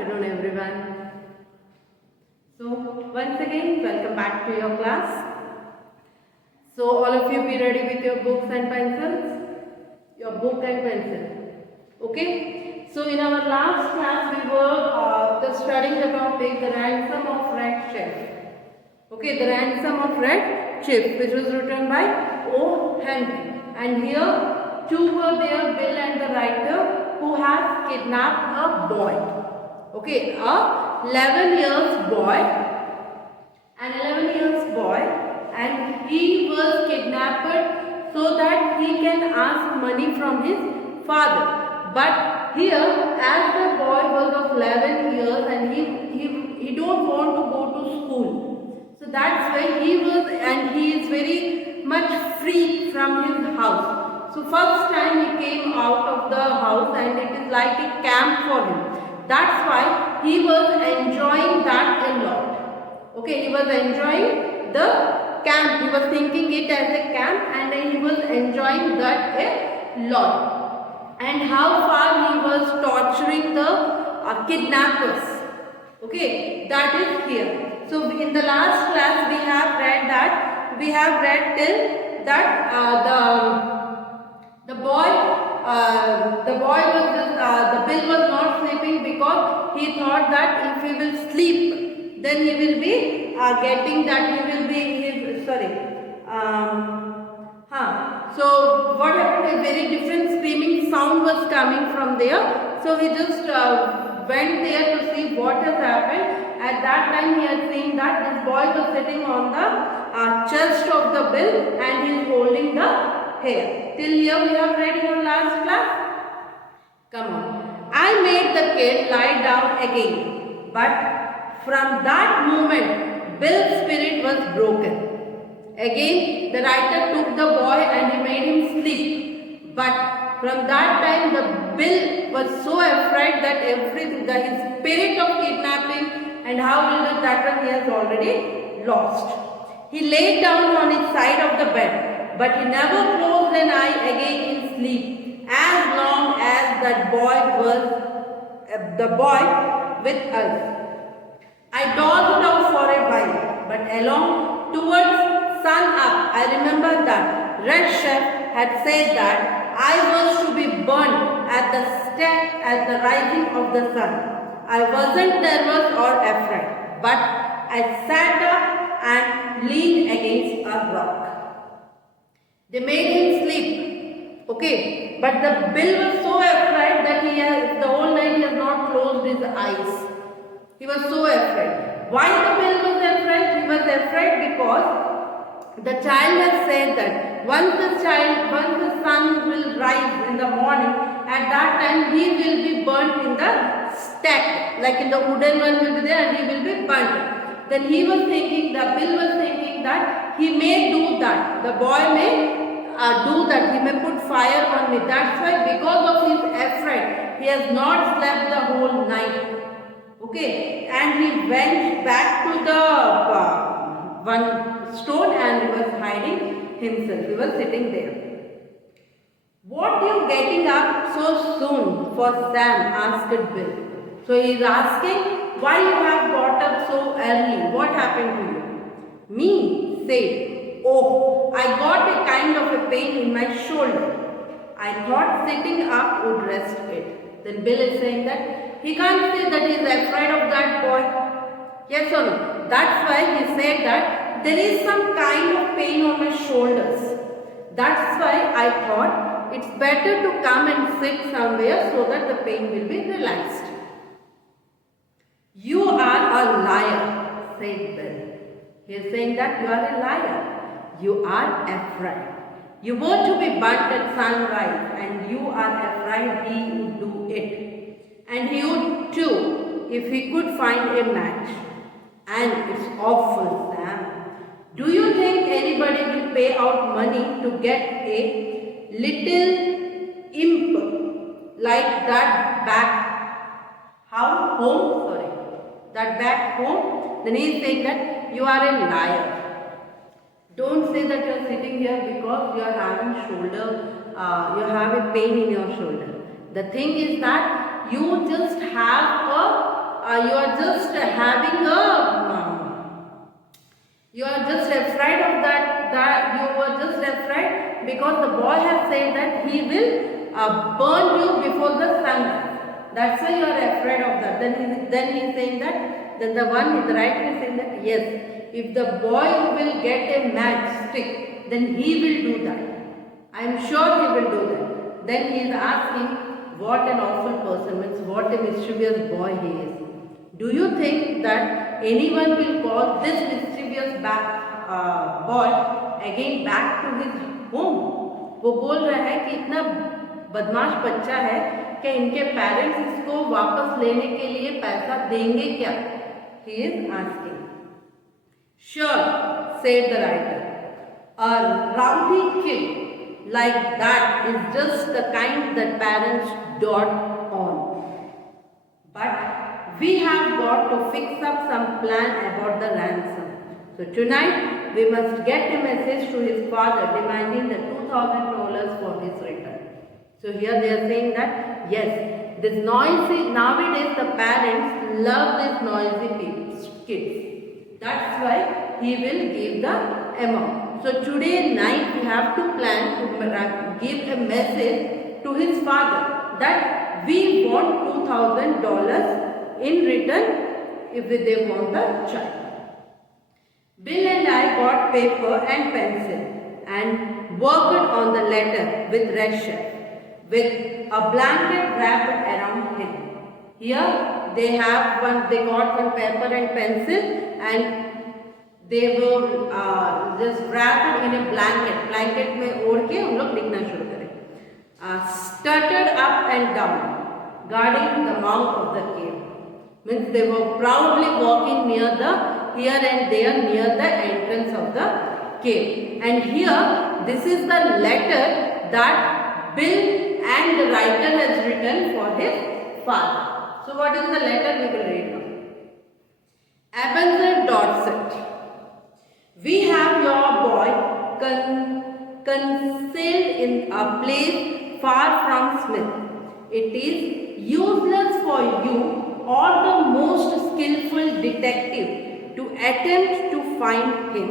afternoon everyone. So once again welcome back to your class. So all of you be ready with your books and pencils. Your book and pencil. Okay. So in our last class we were studying the topic the ransom of Red Chief. Okay, the ransom of Red Chief, which was written by O. Henry. And here two were there, Bill and the writer, who has kidnapped a boy. Okay, a 11 years boy, and he was kidnapped so that he can ask money from his father. But here, as the boy was of 11 years and he don't want to go to school, so that's why he was, and he is very much free from his house. So first time he came out of the house and it is like a camp for him. That's why he was enjoying that a lot. Okay, he was enjoying the camp. He was thinking it as a camp and he was enjoying that a lot. And how far he was torturing the kidnappers. Okay, that is here. So in the last class we have read that, we have read till that the boy was just, the Bill was not sleeping because he thought that if he will sleep, then he will be getting that he will be, so what happened, a very different screaming sound was coming from there. So he just went there to see what has happened. At that time he had seen that this boy was sitting on the chest of the Bill and he is holding the hair. Till here we have read in our last class. Come on. I made the kid lie down again. But from that moment, Bill's spirit was broken. Again, the writer took the boy and he made him sleep. But from that time, the Bill was so afraid that everything, his spirit of kidnapping and how will do that one he has already lost. He lay down on his side of the bed, but he never closed an eye again in sleep, as long as that boy was the boy with us. I dozed out for a while, but along towards sun up, I remember that Red Chief had said that I was to be burned at the step at the rising of the sun. I wasn't nervous or afraid, but I sat up and leaned against a rock. They made him sleep, okay, but the Bill was so afraid that the whole night he has not closed his eyes. He was so afraid. Why the Bill was afraid? He was afraid because the child has said that once the sun will rise in the morning, at that time he will be burnt in the stack, like in the wooden one will be there and he will be burnt. Then he was thinking, the Bill was thinking that he may do that. The boy may do that. He may put fire on me. That's why because of his afraid, he has not slept the whole night. Okay, and he went back to the one stone and he was hiding himself. He was sitting there. What are you getting up so soon for, Sam? Asked Bill. So he is asking why you have got up so early. What happened to you? Me, said, oh, I got a kind of a pain in my shoulder. I thought sitting up would rest it. Then Bill is saying that he can't say that he is afraid of that boy. Yes or no? That's why he said that there is some kind of pain on my shoulders. That's why I thought it's better to come and sit somewhere so that the pain will be relaxed. You are a liar, said Bill. He is saying that you are a liar. You are afraid. You were to be burnt at sunrise and you are afraid he would do it. And he would too if he could find a match. And it's awful, Sam. Do you think anybody will pay out money to get a little imp like that back home? That back home? Then he is saying that you are a liar. Don't say that you are sitting here because you are having you have a pain in your shoulder. The thing is that you just have you are just having a you are just afraid of that you were just afraid because the boy has said that he will burn you before the sun. That's why you are afraid of that. Then he is saying that, then the one in the right is saying that yes, if the boy will get a matchstick, then he will do that. I am sure he will do that. Then he is asking, what an awful person, means what a mischievous boy he is. Do you think that anyone will call this mischievous boy again back to his home? वो बोल रहा है कि इतना बदमाश बच्चा है कि इनके पेरेंट्स इसको वापस लेने के लिए पैसा देंगे क्या? He is asking. Sure, said the writer. A rowdy kid like that is just the kind that parents dote on. But we have got to fix up some plan about the ransom. So tonight we must get a message to his father demanding the $2,000 for his return. So here they are saying that yes, this noisy, nowadays the parents love these noisy kids. That's why he will give the amount. So today night we have to plan to give a message to his father that we want $2,000 in return if they want the child. Bill and I got paper and pencil and worked on the letter with Rachel with a blanket wrapped around him. Here they got one paper and pencil and they were just wrapped in a blanket. Blanket में ओढ़ के हम लोग लिखना शुरू करें. Stuttered up and down, guarding the mouth of the cave. Means they were proudly walking near the here and there near the entrance of the cave. And here this is the letter that Bill and the writer has written for his father. So what is the letter? We will read now. Ebenezer Dorset, we have your boy concealed in a place far from Smith. It is useless for you or the most skillful detective to attempt to find him.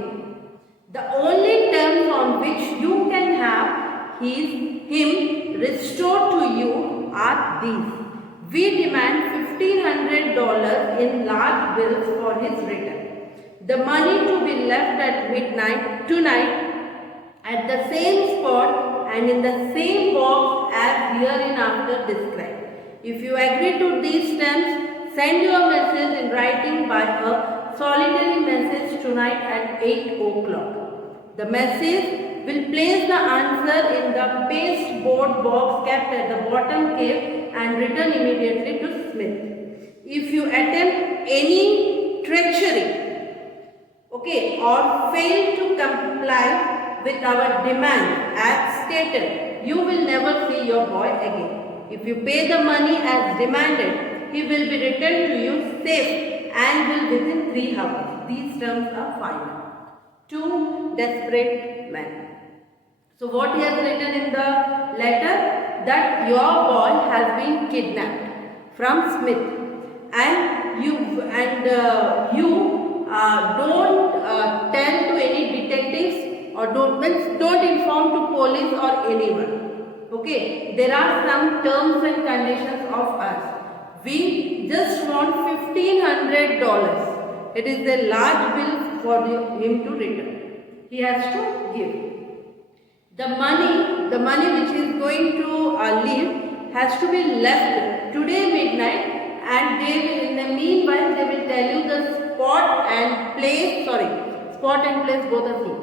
The only terms on which you can have him restored to you are these. We demand $1,500 in large bills for his return. The money to be left at midnight tonight at the same spot and in the same box as hereinafter described. If you agree to these terms, send your message in writing by a solitary message tonight at 8 o'clock. The message will place the answer in the pasteboard box kept at the bottom cave and return immediately to Smith. If you attempt any treachery, or fail to comply with our demand as stated, you will never see your boy again. If you pay the money as demanded, he will be returned to you safe and will within 3 hours. These terms are final. 2 desperate men. So what he has written in the letter? That your boy has been kidnapped from Smith and you don't tell to any detectives or don't inform to police or anyone. Okay, there are some terms and conditions of us. We just want $1,500. It is a large bill for him to return. He has to give. The money which is going to leave has to be left today midnight, and they will, in the meanwhile, they will tell you the spot and place both are same.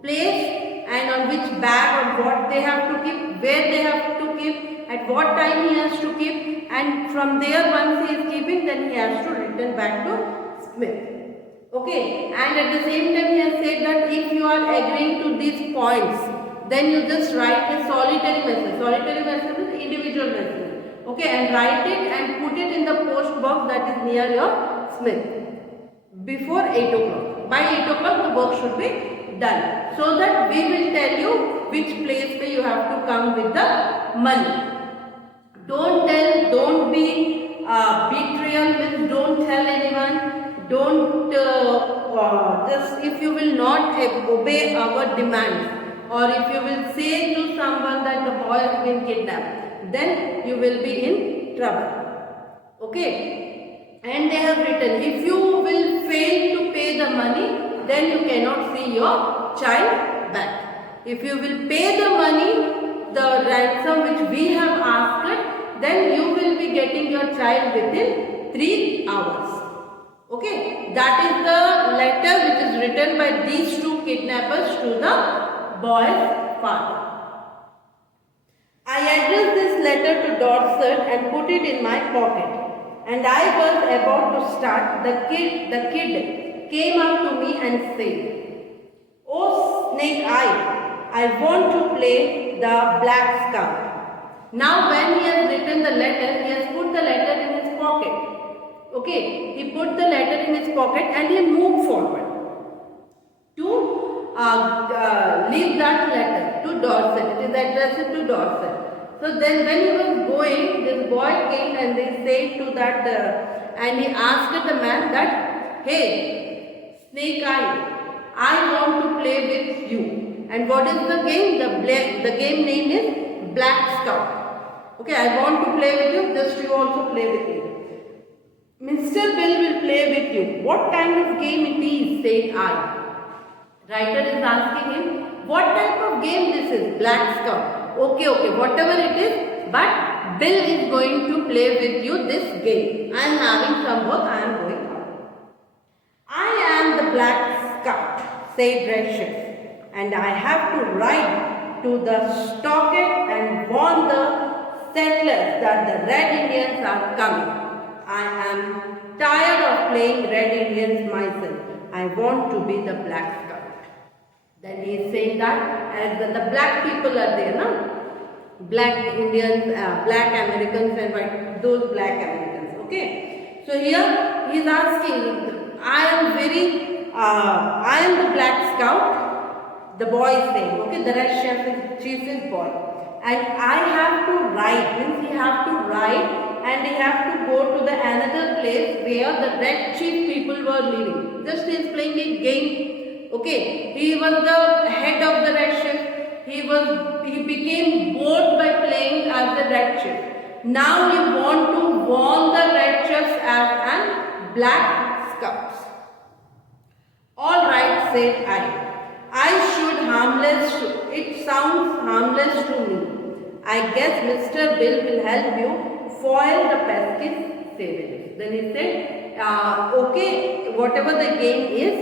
Place and on which bag or what they have to keep, where they have to keep, at what time he has to keep, and from there once he is keeping, then he has to return back to Smith. Okay, and at the same time he has said that if you are agreeing to these points, then you just write a solitary message. Solitary message is individual message. Okay, and write it and put it in the post box that is near your Smith before 8 o'clock. By 8 o'clock the work should be done, so that we will tell you which place where you have to come with the money. Don't be betrayal means don't tell anyone, don't just if you will not obey our demands, or if you will say to someone that the boy has been kidnapped, then you will be in trouble. Okay, and they have written, if you will fail to pay the money, then you cannot see your child back. If you will pay the money, the ransom which we have asked, then you will be getting your child within 3 hours. Okay, that is the letter which is written by these two kidnappers to the boy's father. I addressed this letter to Dorset and put it in my pocket. And I was about to start. The kid came up to me and said, "Oh, Snake Eye, I want to play the Black Scout." Now when he has written the letter, he has put the letter in his pocket. Okay, he put the letter in his pocket and he moved forward to leave that letter to Dorset. It is addressed to Dorset. So then when he was going, this boy came and they said to that, and he asked the man that, "Hey, Snake Eye, I want to play with you." And what is the game? The game name is Black Scout. Okay, I want to play with you, just you also play with me. "Mr. Bill will play with you. What kind of game it is?" said I. Writer is asking him, what type of game this is? Black Scout. Okay, whatever it is, but Bill is going to play with you this game. I am having some work, I am going out. "I am the Black Scout," said Red Shift, "and I have to ride to the stockade and warn the settlers that the Red Indians are coming. I am tired of playing Red Indians myself. I want to be the Black Scout." Then he is saying that as the black people are there, no? Black Indians, black Americans and white, those black Americans. Okay. So here he is asking, I am the Black Scout. The boy is saying, okay, the Red Chief is boy. And I have to ride, means he have to ride and he have to go to the another place where the Red Chief people were living. Just he is playing a game. Okay, he was the head of the Red Chief. He became bored by playing as the Red Chief. Now he want to warn the Red Chiefs as an Black Scouts. "All right," said I. It sounds harmless to me. I guess Mr. Bill will help you foil the pesky savages." Then he said, okay, whatever the game is,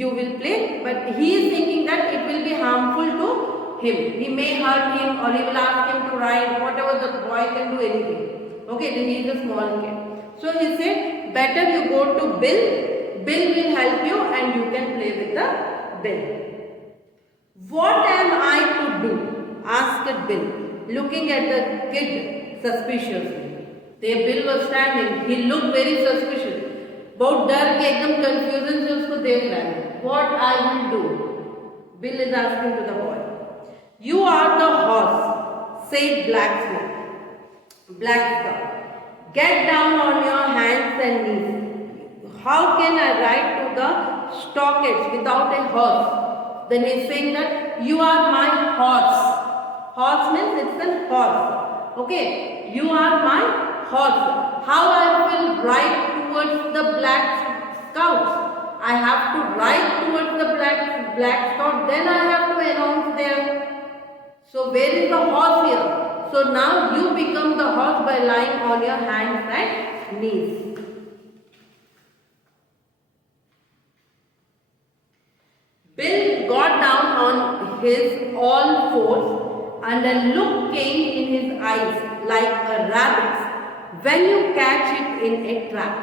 you will play, but he is thinking that it will be harmful to him. He may hurt him or he will ask him to ride, whatever the boy can do anything. Okay, then he is a small kid. So he said, better you go to Bill. Bill will help you and you can play with the Bill. "What am I to do?" asked Bill, looking at the kid suspiciously. There Bill was standing. He looked very suspicious. बहुत डर के एकदम confusion से उसको देख रहा है. "What I will do?" Bill is asking to the boy. "You are the horse," said Black Scout. "Get down on your hands and knees. How can I ride to the stockades without a horse?" Then he is saying that you are my horse. Horse means it's a horse. Okay, you are my horse. How I will ride towards the Black Scouts? I have to ride towards the Black Scout. Then I have to announce there. So where is the horse here? So now you become the horse by lying on your hands and knees. Bill got down on his all fours and a look came in his eyes like a rabbit's when you catch it in a trap.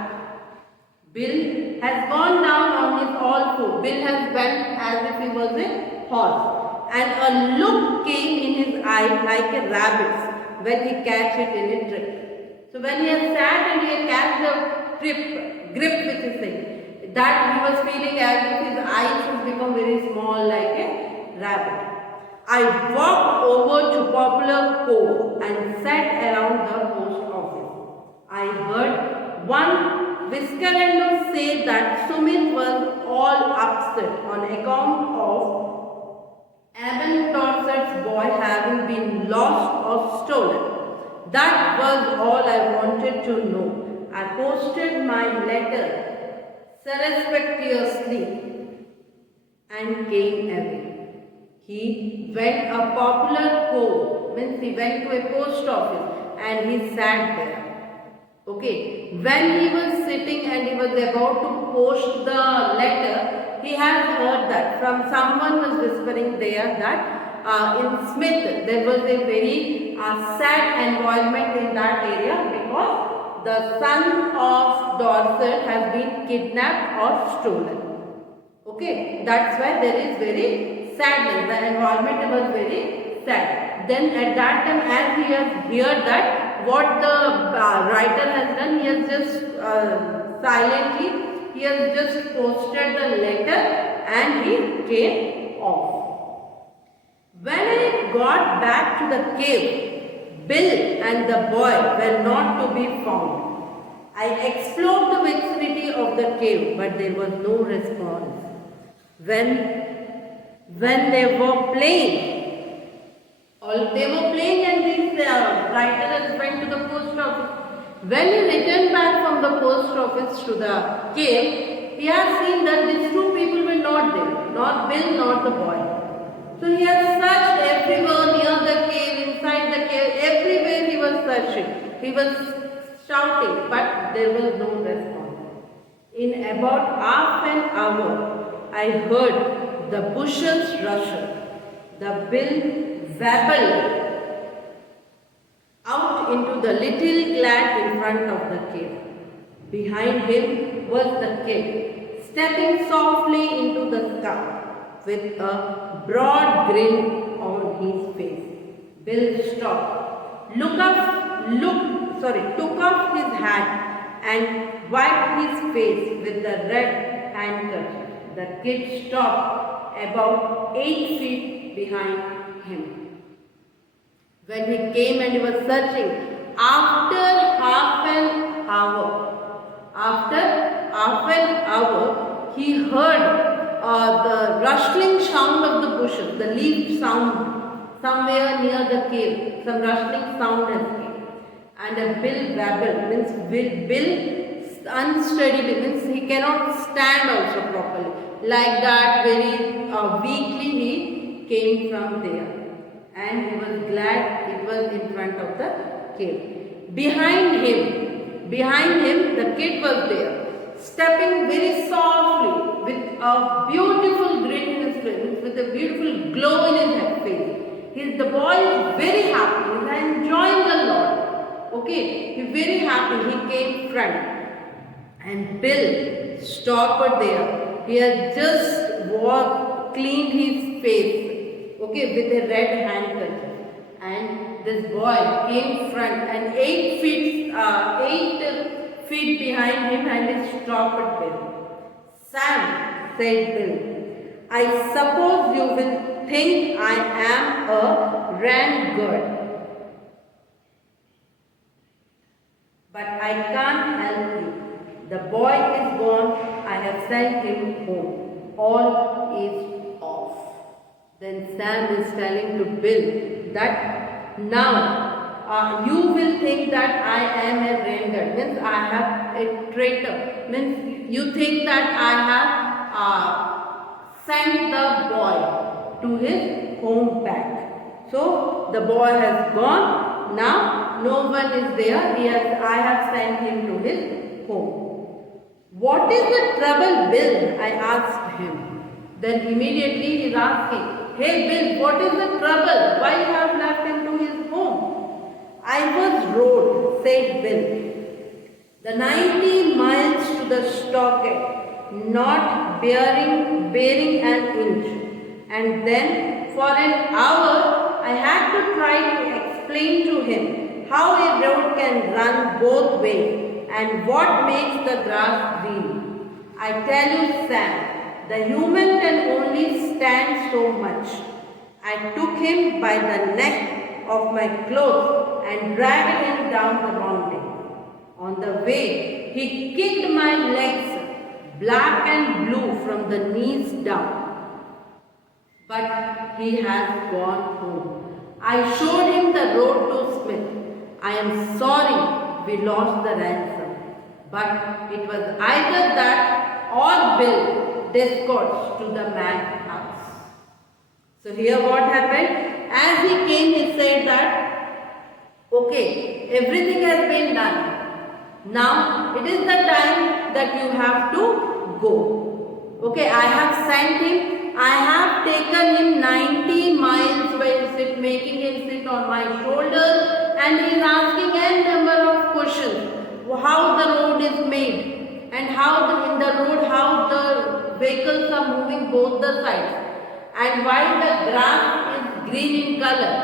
Bill has gone down on his all fours. Bill has bent as if he was a horse. And a look came in his eye like a rabbit's when he catch it in a trap. So when he has sat and he has catch the grip which is saying, that he was feeling as if his eyes has become very small like a rabbit. I walked over to Poplar Cove and sat around the post office. I Whiskerando said that Sumit was all upset on account of Evan Dorset's boy having been lost or stolen. That was all I wanted to know. I posted my letter surreptitiously and came away. He went a popular cove, means he went to a post office and he sat there. Okay, when he was sitting and he was about to post the letter, he had heard that from someone was whispering there that in Smith there was a very sad environment in that area because the son of Dorset has been kidnapped or stolen. Okay, that's why there is very sadness. The environment was very sad. Then at that time, as he has heard that what the writer has done, he has just silently, he has just posted the letter and he came off. When I got back to the cave, Bill and the boy were not to be found. I explored the vicinity of the cave, but there was no response. When they were playing and this writer has went to the post office. When he returned back from the post office to the cave, he has seen that these two people were not there, not Bill, not the boy. So he has searched everywhere near the cave, inside the cave, everywhere he was searching. He was shouting, but there was no response. In about half an hour, I heard the bushes rustle. The Bill wabbled out into the little glade in front of the cave. Behind him was the kid, stepping softly into the sky with a broad grin on his face. Bill stopped, took off his hat and wiped his face with the red handkerchief. The kid stopped about 8 feet behind him. When he came and he was searching, after half an hour, he heard the rustling sound of the bushes, the leaf sound somewhere near the cave. Some rustling sound has came. And a Bill wabbled, means Bill unsteadily, means he cannot stand also properly. Like that, very weakly he came from there. And he was glad it was in front of the cave. Behind him, the kid was there, stepping very softly with a beautiful grin in his face, with a beautiful glow in his face. The boy is very happy, he is enjoying the Lord. Okay, he is very happy, he came front. And Bill stopped there. He had just cleaned his face, okay, with a red handkerchief. And this boy came front and 8 feet behind him and he stopped Bill. Sam, said Bill, I suppose you will think I am a renegade, but I can't help you. The boy is gone, I have sent him home. All is off. Then Sam is telling to Bill that now you will think that I am a renegade, means I have a traitor, means you think that I have sent the boy to his home back. So the boy has gone, now no one is there, I have sent him to his home. What is the trouble, Bill? I asked him. Then immediately he is asking, hey Bill, what is the trouble? Why you have left him to his home? I was rode, said Bill, the 90 miles to the stockade, not bearing an inch. And then for an hour I had to try to explain to him how a road can run both ways and what makes the grass green. I tell you, Sam, the human can only stand so much. I took him by the neck of my clothes and dragged him down the mountain. On the way, he kicked my legs black and blue from the knees down. But he has gone home. I showed him the road to Smith. I am sorry we lost the ransom. But it was either that or Bill escorts to the man's house. So here what happened? As he came, he said that, okay, everything has been done. Now it is the time that you have to go. Okay, I have sent him. I have taken him 90 miles by making him sit on my shoulders, and he is asking n number of questions. How the road is made, and how in the road how the vehicles are moving both the sides, and why the grass is green in color.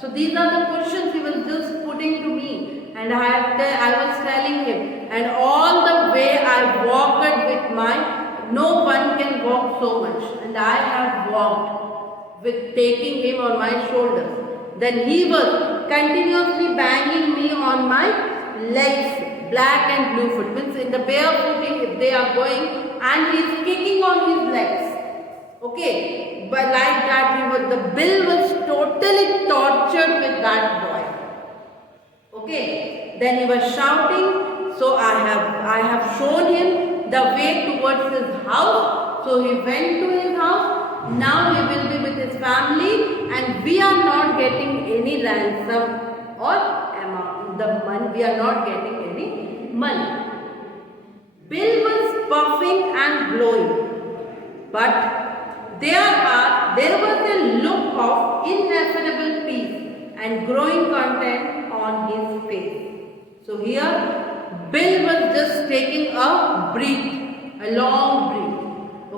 So these are the questions he was just putting to me, and I was telling him, and all the way I walked with my, no one can walk so much, and I have walked with taking him on my shoulders. Then he was continuously banging me on my legs, black and blue foot, means in the barefooting if they are going, and he is kicking on his legs. Okay, but like that the Bill was totally tortured with that boy. Okay, then he was shouting. So I have shown him the way towards his house. So he went to his house. Now he will be with his family, and we are not getting any ransom or amount. The money, we are not getting any money. Bill was puffing and blowing, but there was a look of ineffable peace and growing content on his face. So here Bill was just taking a breath, a long breath.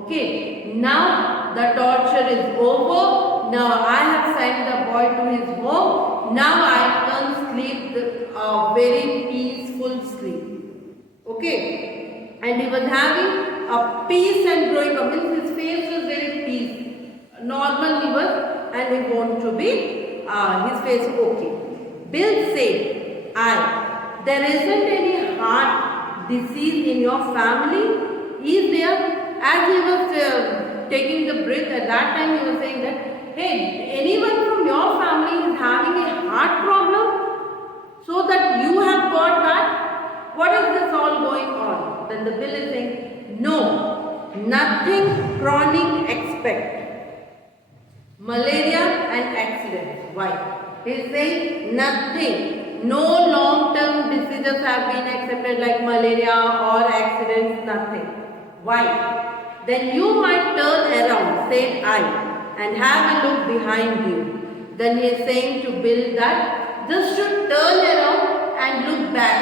Okay, now the torture is over. Now I have sent the boy to his home. Now I can sleep a very peaceful sleep. Okay, and he was having a peace and growing up. His face was very peace. Normal he was, and he wanted to be his face okay. Bill said, there isn't any heart disease in your family, is there? As he was taking the breath, at that time he was saying that, hey, anyone from your family is having a heart problem, so that you have got that? What is this all going on? Then the Bill is saying, no, nothing chronic expect. Malaria and accidents. Why? He is saying nothing. No long-term diseases have been accepted like malaria or accidents, nothing. Why? Then you might turn around, said I, and have a look behind you. Then he is saying to Bill that just should turn around and look back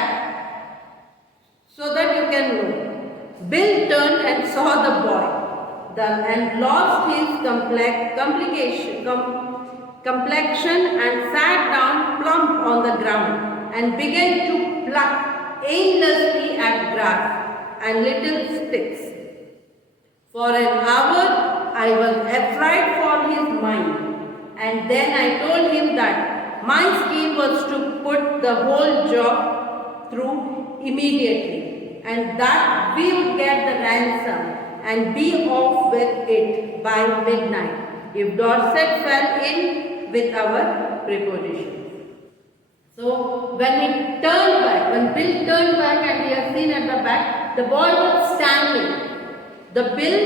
so that you can know. Bill turned and saw the boy and lost his complexion and sat down plump on the ground and began to pluck aimlessly at grass and little sticks. For an hour I was afraid for his mind, and then I told him that my scheme was to put the whole job through immediately, and that we would get the ransom and be off with it by midnight if Dorset fell in with our prepositions. So when he turned back, when Bill turned back and he has seen at the back, the boy was standing. The Bill,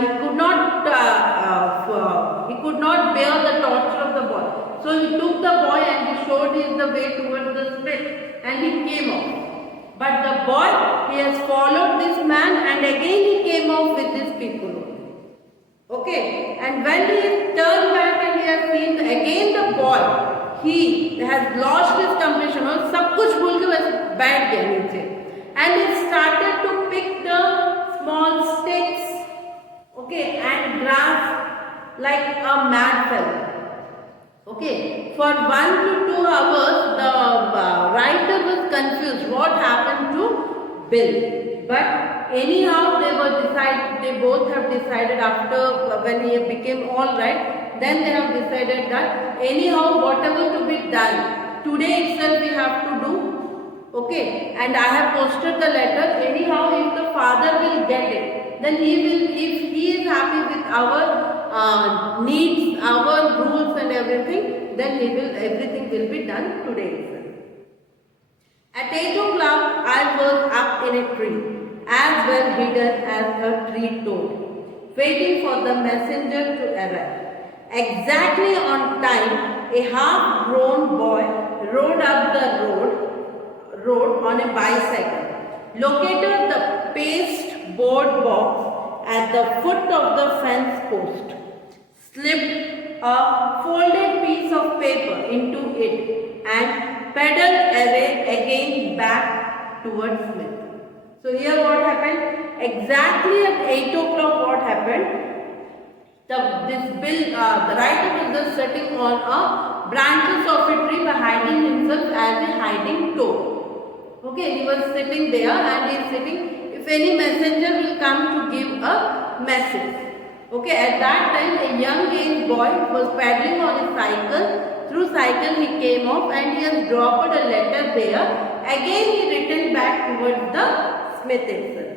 he could not bear the torture of the boy. So he took the boy and he showed him the way towards the Smith, and he came off. But the boy, he has followed this man, and again he came off with these people. Okay, and when he turned back and he has seen again the boy, he has lost his completion. सब कुछ भूल के बस बैठ गया नीचे, and he started to pick the small sticks, okay, and grass like a mad fellow. Okay, for 1 to 2 hours the writer was confused what happened to Bill, but anyhow they both have decided after when he became all right, then they have decided that anyhow whatever to be done today itself we have to do. Okay, and I have posted the letter. Anyhow, if the father will get it, then he will, if he is happy with our needs, our rules and everything, then everything will be done today itself. At 8 o'clock, I was up in a tree, as well hidden as a tree toad, waiting for the messenger to arrive. Exactly on time, a half-grown boy rode up the road on a bicycle, located the pasteboard box at the foot of the fence post, slipped a folded piece of paper into it, and pedaled away again back towards Smith. So here what happened? Exactly at 8 o'clock what happened? The writer was just sitting on a branches of a tree by hiding himself as a hiding toad. Okay, he was sitting there and he is sitting, if any messenger will come to give a message. Okay, at that time a young age boy was paddling on his cycle. Through cycle he came off and he has dropped a letter there. Again he returned back towards the Smith itself.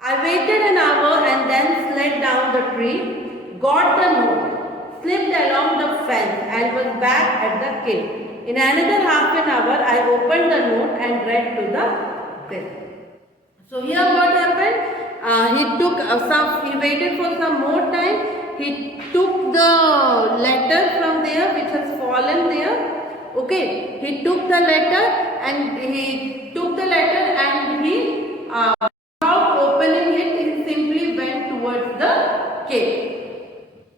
I waited an hour and then slid down the tree, got the note, slipped along the fence and was back at the cave. In another half an hour, I opened the note and read to the bill. So here what happened? He waited for some more time. He took the letter from there which has fallen there. Okay, he took the letter and without opening it, he simply went towards the cave.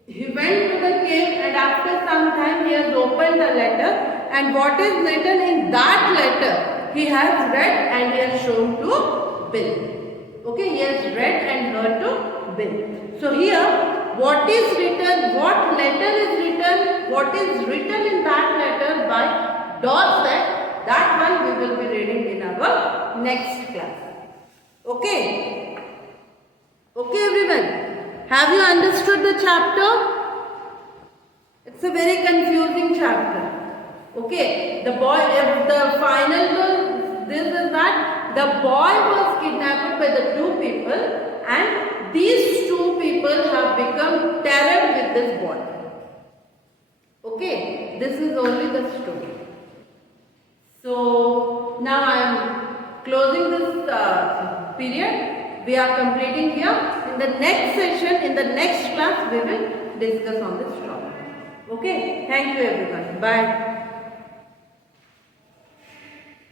He went to the cave and after some time he has opened the letter. And what is written in that letter, he has read and he has shown to Bill. Okay, he has read and heard to Bill. So here, what is written, what letter is written, what is written in that letter by Dorset, that one we will be reading in our next class. Okay? Okay everyone, have you understood the chapter? It's a very confusing chapter. Okay, the final this is that the boy was kidnapped by the two people and these two people have become terror with this boy. Okay, this is only the story. So now I am closing this period. We are completing here. In the next session, in the next class, we will discuss on this topic. Okay, thank you everyone. Bye.